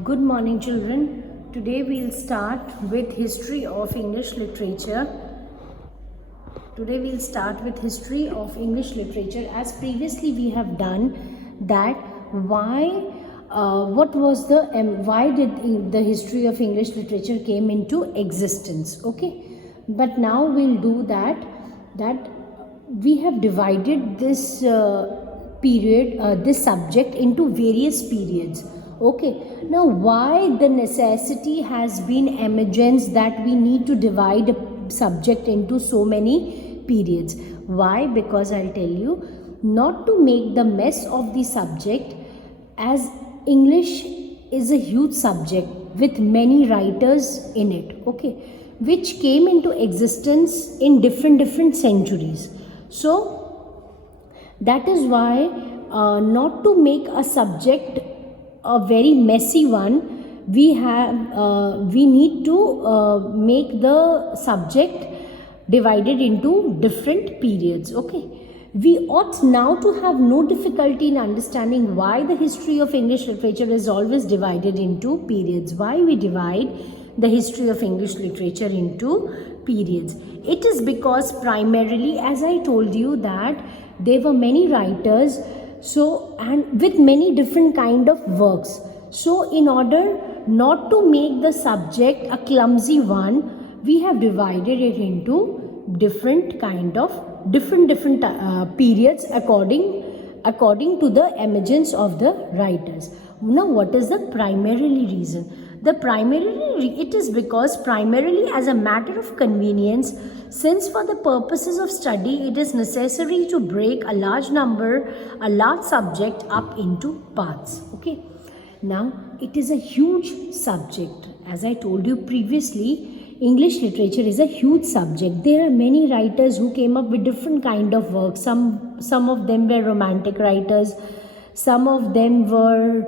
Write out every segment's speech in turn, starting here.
Good morning, children. Today we'll start with history of English literature. As previously we have done that why did the history of English literature came into existence? Okay, but now we'll do that we have divided this this subject into various periods. Okay, now why the necessity has been emergence that we need to divide a subject into so many periods? Why? Because I'll tell you, not to make the mess of the subject, as English is a huge subject with many writers in it, okay, which came into existence in different centuries. So that is why not to make a subject a very messy one, we need to make the subject divided into different periods. Okay, we ought now to have no difficulty in understanding why the history of English literature is always divided into periods. Why we divide the history of English literature into periods? It is because primarily, as I told you, that there were many writers, so, and with many different kind of works. So in order not to make the subject a clumsy one, we have divided it into different periods according to the emergence of the writers. Now, what is the primarily reason? It is because primarily as a matter of convenience, since for the purposes of study it is necessary to break a large subject up into parts. Okay, now it is a huge subject. As I told you previously, English literature is a huge subject. There are many writers who came up with different kind of work. Some of them were romantic writers, some of them were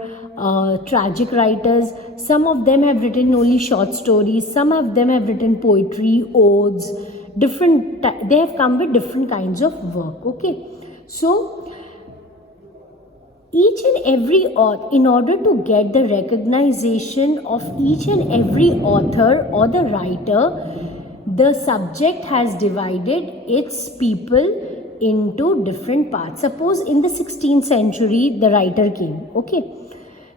tragic writers, some of them have written only short stories, some of them have written poetry, odes, they have come with different kinds of work. Okay, so each and every author, in order to get the recognition of each and every author or the writer, the subject has divided its people into different parts. Suppose in the 16th century the writer came. Okay,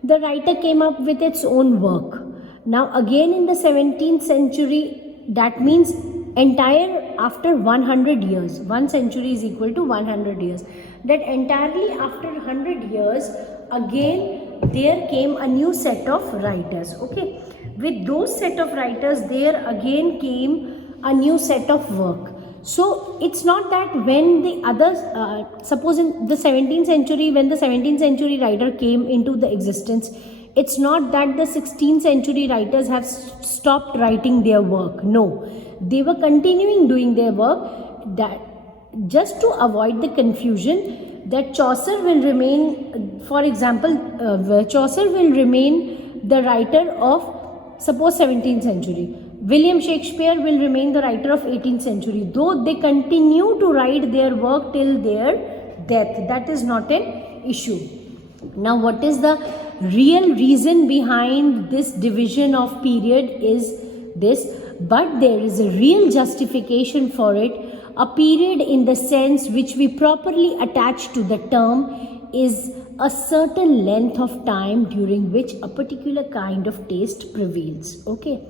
the writer came up with its own work. Now again in the 17th century, that means entire after 100 years, 1 century is equal to 100 years, that entirely after 100 years again there came a new set of writers. Okay, with those set of writers there again came a new set of work. So it's not that when the others, suppose in the 17th century, when the 17th century writer came into the existence, it's not that the 16th century writers have stopped writing their work. No, they were continuing doing their work. That just to avoid the confusion, that Chaucer will remain, for example, Chaucer will remain the writer of, suppose, 17th century. William Shakespeare will remain the writer of 18th century, though they continue to write their work till their death. That is not an issue. Now, what is the real reason behind this division of period is this, but there is a real justification for it. A period in the sense which we properly attach to the term is a certain length of time during which a particular kind of taste prevails. Okay.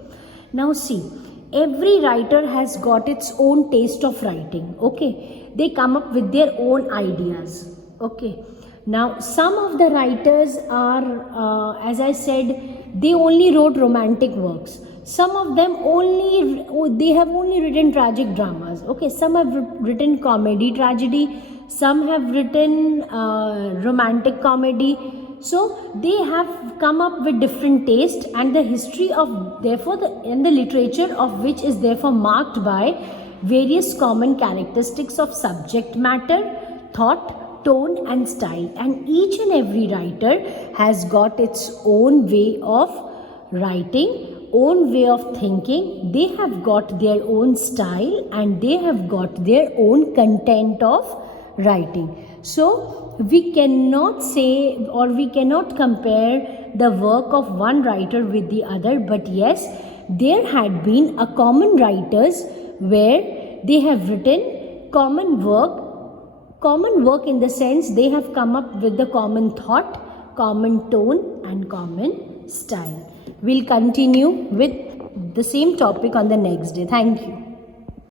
Now see, every writer has got its own taste of writing. Okay, they come up with their own ideas. Okay, now some of the writers are, as I said, they only wrote romantic works. Some of them they have only written tragic dramas. Okay, some have written comedy, tragedy. Some have written romantic comedy. So they have come up with different taste, and the history of the literature of which is therefore marked by various common characteristics of subject matter, thought, tone and style, and each and every writer has got its own way of writing, own way of thinking. They have got their own style and they have got their own content of writing. So we cannot say or we cannot compare the work of one writer with the other, but yes, there had been a common writers where they have written common work in the sense they have come up with the common thought, common tone and common style. We'll continue with the same topic on the next day. Thank you.